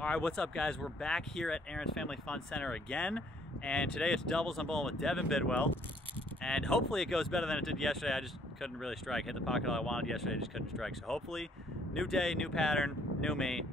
Alright, what's up guys? We're back here at Aaron's Family Fun Center again, and today it's doubles. I'm bowling with Devin Bidwell, and hopefully it goes better than it did yesterday. I just couldn't really strike. Hit the pocket all I wanted yesterday, just couldn't strike. So hopefully, new day, new pattern, new me,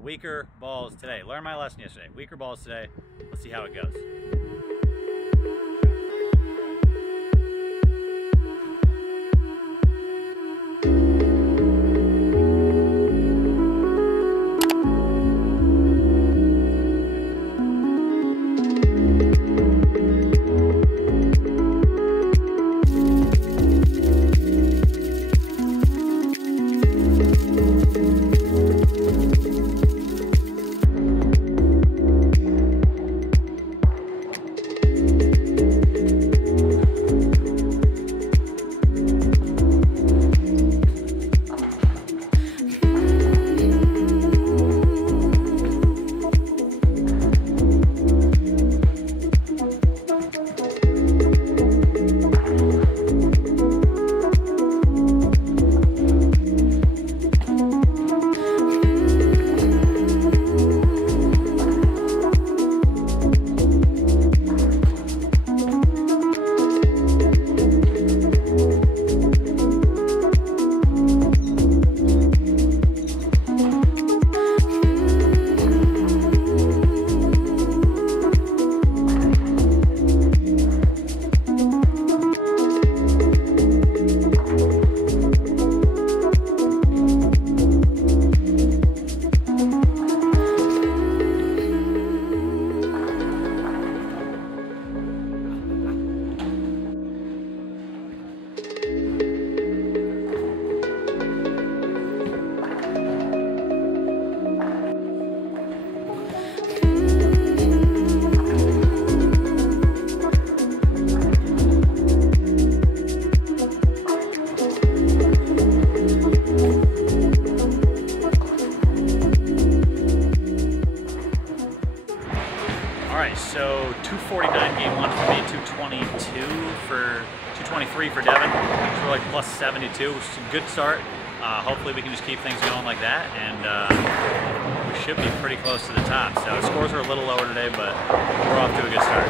weaker balls today. Learned my lesson yesterday. Weaker balls today. Let's see how it goes. So 249 game one for me, 223 for Devin. So we're like plus 72, which is a good start. Hopefully we can just keep things going like that, and we should be pretty close to the top. So scores are a little lower today, but we're off to a good start.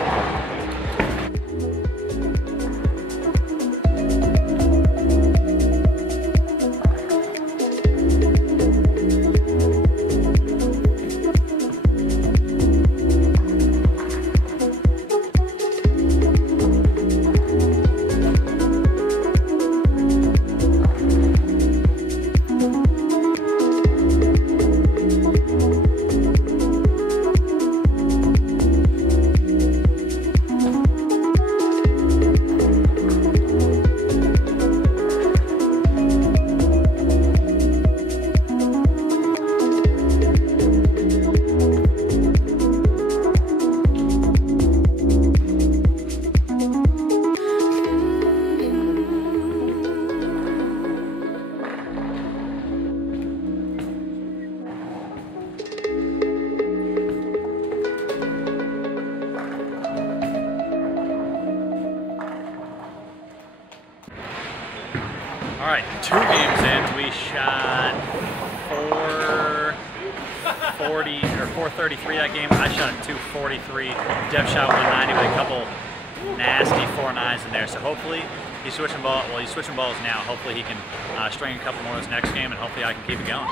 All right, 2 games in, we shot 433 that game. I shot 243. Dev shot 190 with a couple nasty 4-9s in there. So hopefully he's switching balls. Well, he's switching balls now. Hopefully he can string a couple more this next game, and hopefully I can keep it going.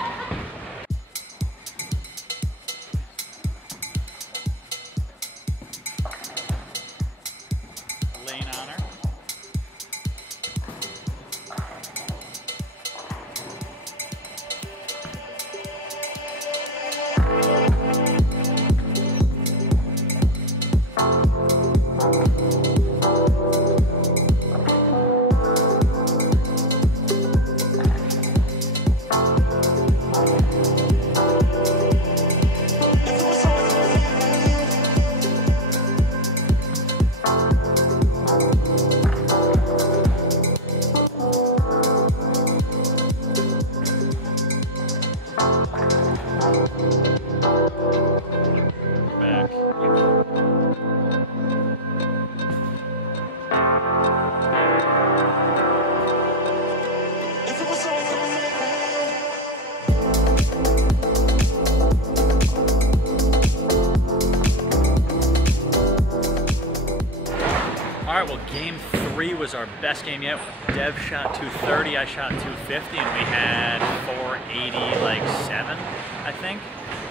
Game 3 was our best game yet. Dev shot 230, I shot 250, and we had 480, like 7, I think.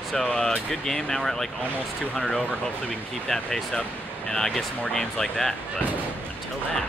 So good game. Now we're at like almost 200 over. Hopefully we can keep that pace up and get some more games like that. But until then.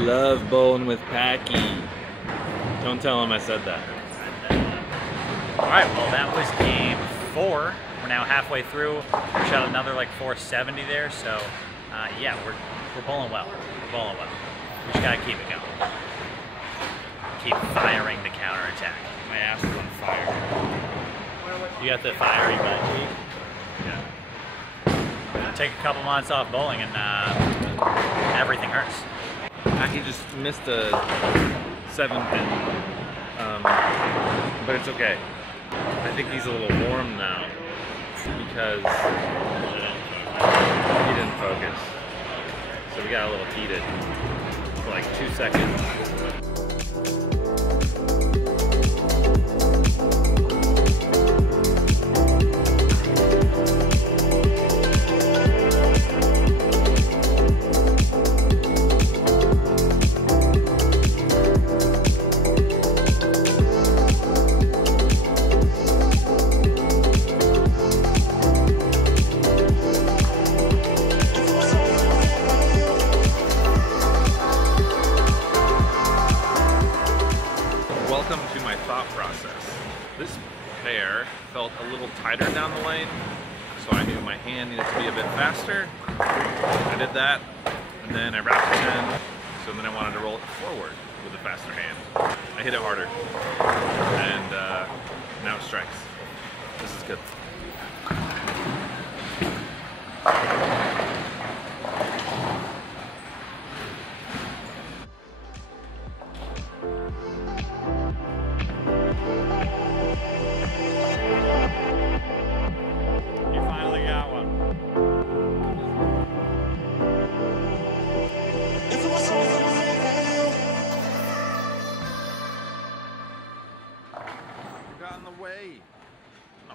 Love bowling with Packy. Don't tell him I said that. Alright, well that was game 4. We're now halfway through. We shot another like 470 there, so yeah, we're bowling well. We're bowling well. We just gotta keep it going. Keep firing the counterattack. My ass is on fire. You got the fiery butt cheek? Yeah. Take a couple months off bowling and everything hurts. Packy just missed a 7-pin, but it's okay. I think he's a little warm now because he didn't focus. So we got a little heated for like 2 seconds. Welcome to my thought process. This pair felt a little tighter down the lane, so I knew my hand needed to be a bit faster. I did that, and then I wrapped it in, so then I wanted to roll it forward with a faster hand. I hit it harder, and now it strikes. This is good. You finally got one. You got in the way. Oh.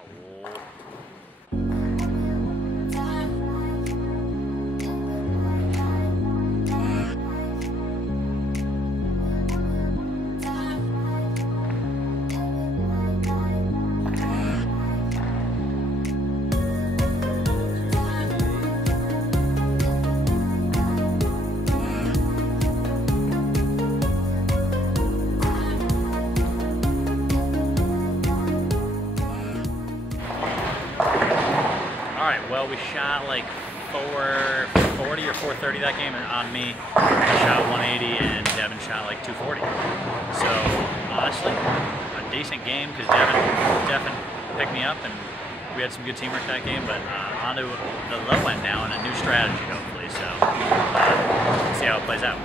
Alright, well we shot like 440 or 430 that game on me. I shot 180 and Deven shot like 240. So honestly, a decent game because Deven picked me up and we had some good teamwork that game, but on to the low end now and a new strategy hopefully, so see how it plays out.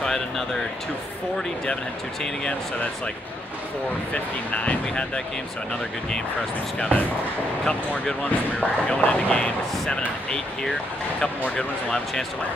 so I had another 240. Deven had 210 again, so that's like 459 we had that game, so another good game for us. We just got a couple more good ones. We were going into game 7 and 8 here. A couple more good ones and we'll have a chance to win.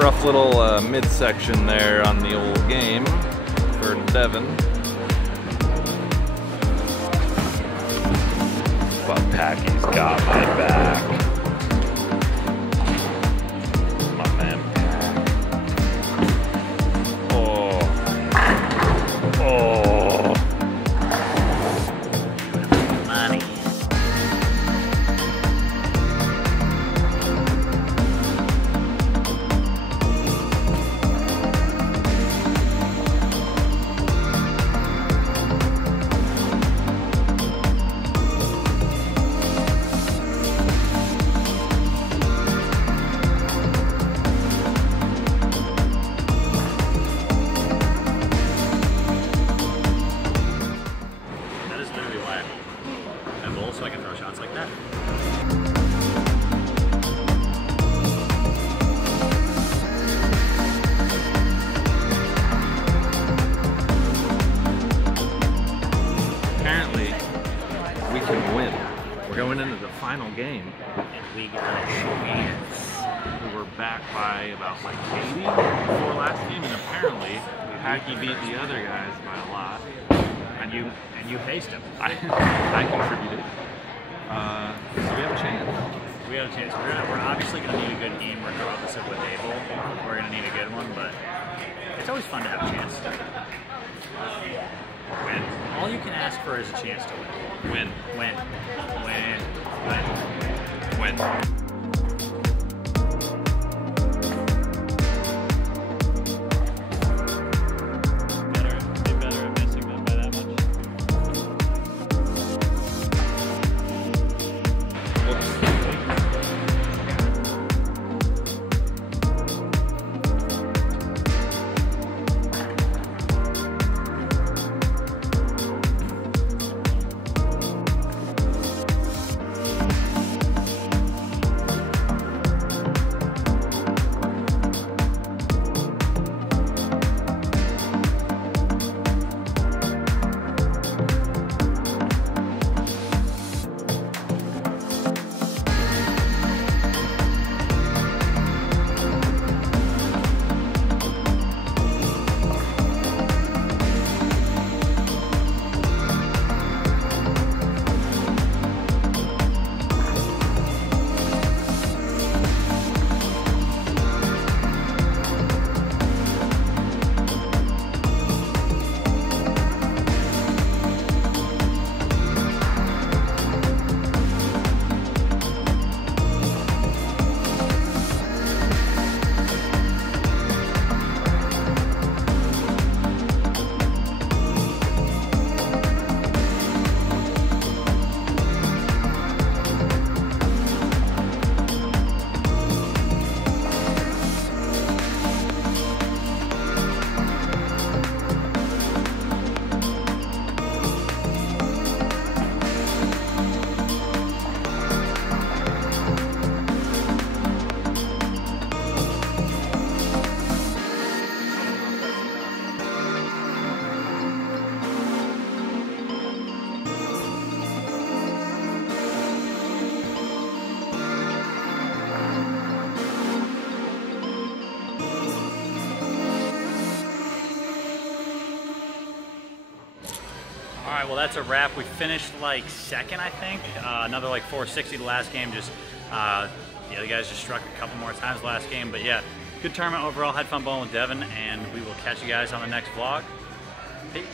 Rough little midsection there on the old game for Deven. But Packy's got my back. My man. Oh. Oh. Money. So I can throw shots like that. Apparently, we can win. We're going into the final game. And we got a chance. We were back by about like 80 before last game, and apparently Packy beat the other guys by a lot. And you paced him. I contributed. So we have a chance. We have a chance. We're obviously going to need a good game regardless of what they bowl. We're going to need a good one, but it's always fun to have a chance. Win. All you can ask for is a chance to win. Win. Win. Win. Win. right, well that's a wrap. We finished like second, I think. Another like 460 the last game. Just yeah, the guys just struck a couple more times last game. But yeah, good tournament overall. Had fun bowling with Devin, and we will catch you guys on the next vlog. Peace.